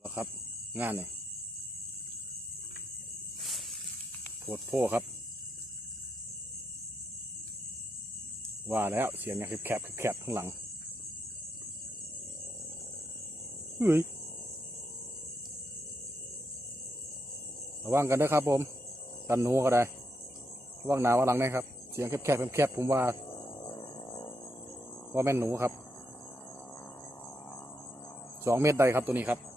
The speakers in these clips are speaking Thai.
แล้วครับ งานนี่โพดโพครับ ว่าแล้วเสียงอย่างแคบๆแคบๆข้างหลังเฮ้ยระวังกันด้อครับผมกันหนูก็ได้ระวังหนาว่าหลังนะครับ เสียงแคบๆแคบๆผมว่าว่าแม่นหนูครับสองเมตรได้ครับตัวนี้ครับ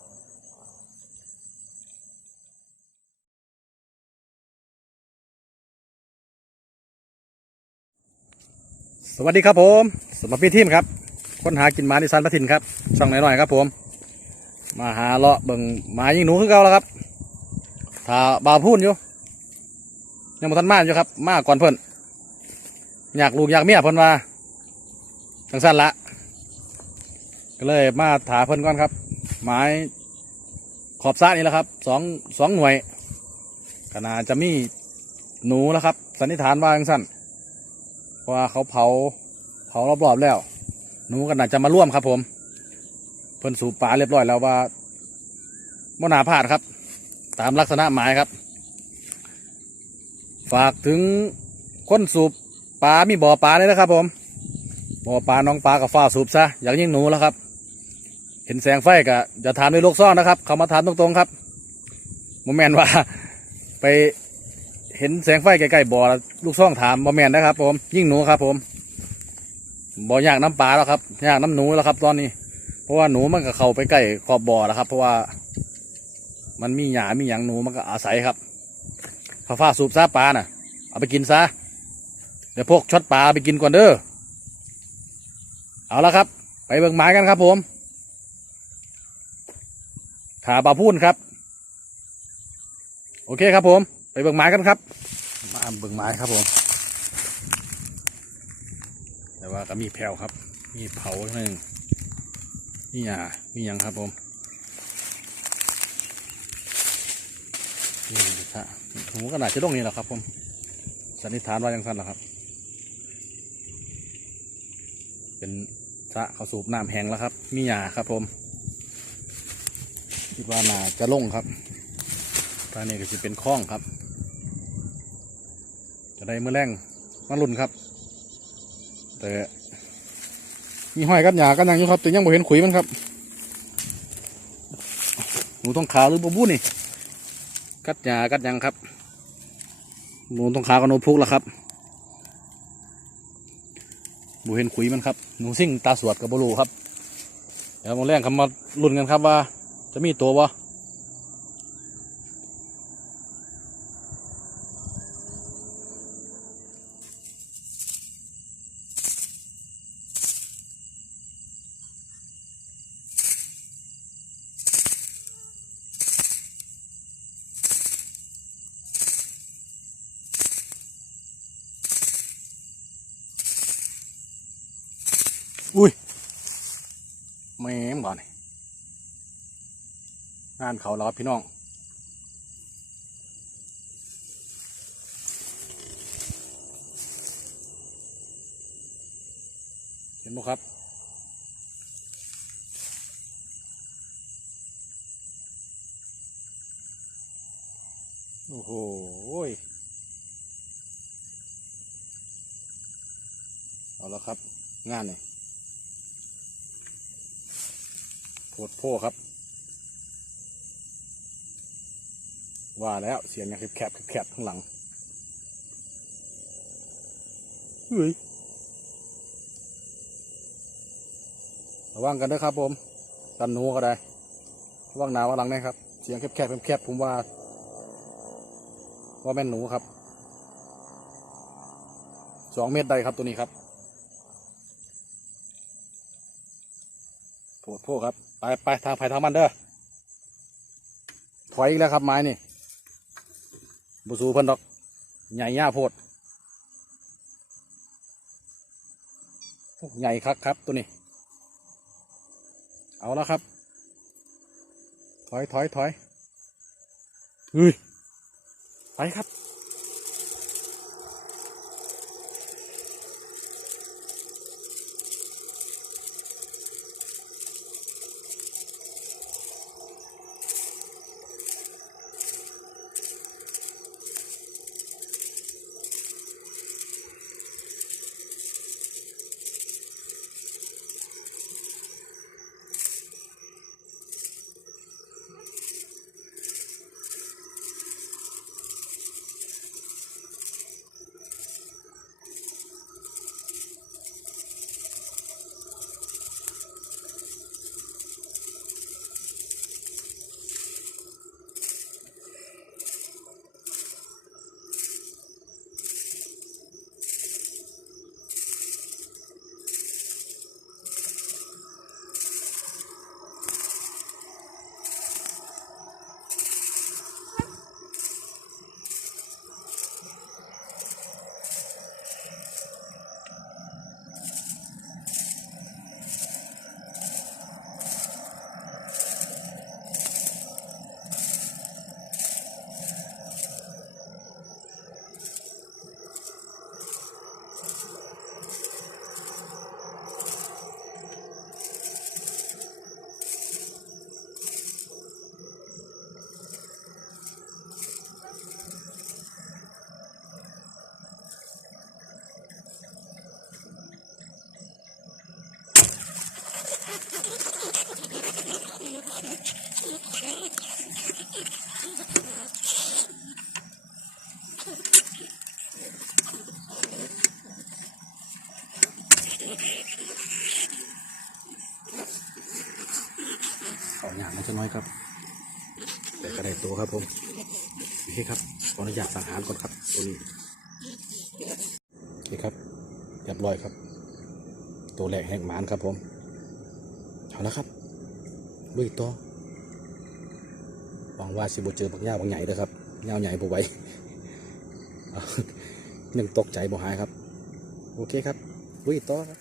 สวัสดีครับผมสมพี่ทีมครับค้นหากินหมาในสันพระถิ่นครับช่องหน่อยๆครับผม มาหาเลาะเบิ่งหมายิงหนูขึ้นเก่าแล้วครับถ้าบาวพูนอยู่ยังบ่ทันมาอยู่ครับ มาก่อนเพิ่นอยากลูกอยากเมียเพิ่นว่าจังสั้นละก็เลยมาถาเพิ่นก่อนครับ หมายขอบสระนี่แหละครับสองสองหน่วยขนาดจะมีหนูแล้วครับ สันนิษฐานว่าจังสั้น เพราะว่าเขาเผาเผารอบๆแล้ว หนูก็น่าจะมาร่วมครับ ผมเพิ่นสูบปลาเรียบร้อยแล้วว่าบ่นาพลาดครับ ตามลักษณะหมายครับ ฝากถึงคนสูบปลามีบ่อปลาเลยนะครับ ผมบ่อปลาน้องปลากับฟ้าสูบซะอย่ากยิงหนูแล้วครับ เห็นแสงไฟก็อย่าถามด้วยโลกซ่อนนะครับ เขามาถามตรงๆครับโมแมนว่าไป ห็นแสงไฟใกล้ๆบ่อแล้วลูกซ่องถามบ่แมนนะครับ ผม ยิ่งหนูครับ ผมบ่อยากน้ำปลาแล้วครับอยากน้ำหนูแล้วครับ ตอนนี้ เพราะว่าหนูมันก็เข้าไปใกล้ขอบบ่อแล้วครับ เพราะว่า มันมีหญ้ามีหยังหนูมันก็อาศัยครับฟ้าฟ้าสูบซาปลาน่ะ เอาไปกินซะเดี๋ยวพวกช็อตปลาไปกินก่อนเด้อเอาละครับ ไปเบิ่งไม้กันครับ ผมขาปลาพูนครับ โอเคครับผม ไปเบิ่งไม้กันครับ มาเบิ่งไม้ครับผม แต่ว่าก็มีแผ่วครับ มีเผาหนึ่งมีหยามีหยังครับผมนี่ฮะหูก็น่าจะลงนี่แหละครับผม สันนิษฐานว่าย่างสั้นแหละครับ เป็นสระเขาสูบน้ำแห้งแล้วครับ มีหยาครับผม คิดว่าน่าจะลงครับตอนนี้ก็จะเป็นคลองครับ จะได้เมื่อแรงมาลุ่นครับ แต่มีห้อยกับหยากันยังอยู่ครับแต่ยังบ่เห็นขุยมันครับหนูต้องขาวหรือบูบูนี่ กัดหยากัดยังครับหนูต้องขาวกับหนูพุกแล้วครับบูเห็นขุยมันครับหนูซิ่งตาสวดกับบลูครับเดี๋ยวมาแรงคำมาลุ่นกันครับว่า จะมีตัวบ่านเขาแล้วพี่น้องเห็นไหมครับโอ้โหเอาแล้วครับ งานนี่โพดโพครับ ว่าแล้วเสียงอย่างแคบๆแคบๆข้างหลังเฮ้ยระวังกันด้อครับผมกันหนูก็ได้ระวังหนาว่าหลังนะครับ เสียงแคบๆแคบๆผมว่า ว่าแม่นหนูครับสองเมตรได้ครับตัวนี้ครับโผดโพครับ ไปไปทางไผ่ทางมันเด้อถอยอีกแล้วครับไม้นี่ บุสูเพิ่นดอก ใหญ่ย่าโพดใหญ่คักครับตัวนี้ เอาแล้วครับ ถอยถอยถอยเฮ้ยไปครับ แต่กระไดตัวครับผมโอเคครับขออนุญาตสังหารก่อนครับตัวนี้โอเครับเรียบร้อยครับ ตัวแรกแหกหมานครับผมเอาละครับลุยต่อหวังว่าสิบเจอบักย่าบางใหญ่เด้อครับย่าใหญ่บ่ไหวเอายังตกใจบ่หายครับ โอเคครับลุยต่อครับ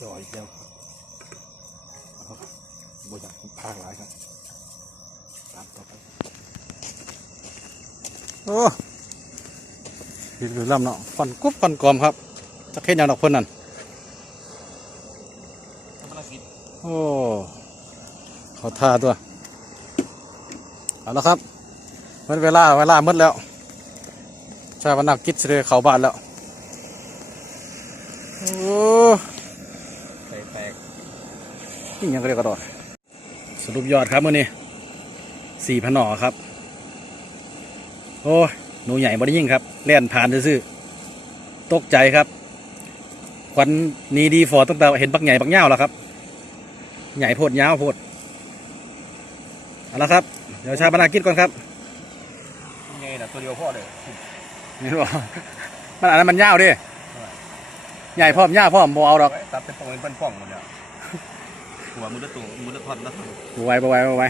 จอยเดียวครับบอยากพากหลายครับ ตามต่อไปโอ้ยคือลำเนาะฟันกุ๊บฟันกลอมครับจะเข็นอย่างดอกเพิ่นนั่นโอ้เขาท่าตัวเอาละครับเมื่อเวลาเวลามืดแล้วชายวันนักกิจเสด็จเข้าบ้านแล้วโอ้ ใส่แตก นี่ ยังก็เรียกกระโดดสรุปยอดครับมื่อนี้สี่พันหน่อครับ โอ้ยหนูใหญ่บไดยิ่งครับเล่นผ่านซื่อๆตกใจครับควันนีดีฟอร์ตั้งแต่เห็นปักใหญ่ปักเง่าแล้วครับ ใหญ่โพดยาวโพดเอาละครับ เดี๋ยวชาบรรณากิจก่อนครับไงนะตัวเดียวพ่อเลยนี่บอกมันอันนั้นมันยาวดิใหญ่พร้อมยาวพร้อมโบเอาดอกตัดเป็นป่องเป็นป่องหมดเนี่ย หัวมือละตัวมือละท่อนละท่อนบไหว้บไหวไหว